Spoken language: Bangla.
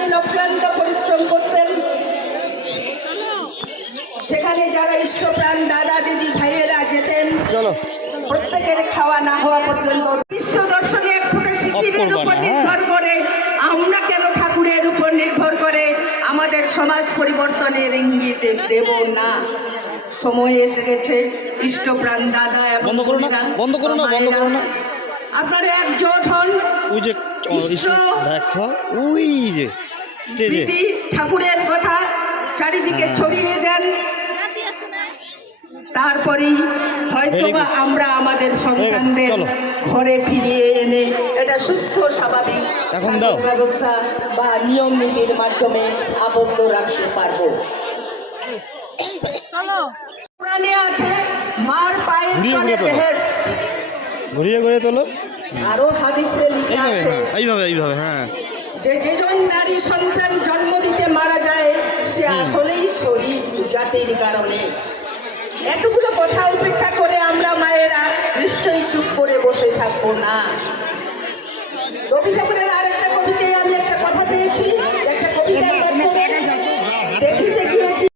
সারাদিন অক্লান্ত পরিশ্রম করতেন। সেখানে যারা ইষ্টপ্রাণ দাদা দিদি ভাইয়েরা যেতেন, প্রত্যেকের খাওয়া না হওয়া পর্যন্ত বিশ্ব দর্শনে এক ফুটে শিশিরের উপর নির্ভর করে, আমরা কেন ঠাকুরের উপর নির্ভর করে আমাদের সমাজ পরিবর্তনের ইঙ্গিত দেব না? সময় এসে গেছে ইষ্টপ্রাণ দাদা এবং আপনারা একজোট হন। ঠাকুরের কথা চারিদিকে ছড়িয়ে দেন, তারপরেই হয়তোবা আমরা আমাদের সন্তানদের ঘরে ফিরিয়ে এনে এটা সুস্থ স্বাভাবিক ব্যবস্থা বা নিয়ম নীতির মাধ্যমে আবদ্ধ রাখতে পারবো। কোরআনে আছে মার পায়ের তলে বেহেশত, আরো হাদিসে লেখা আছে যে যেজন নারী সন্তান জন্ম দিতে মারা যায় সে আসলেই শহীদ জাতির কারণে। এতগুলো কথা উপেক্ষা করে আমরা মায়েরা নিশ্চয়ই চুপ করে বসে থাকবো না।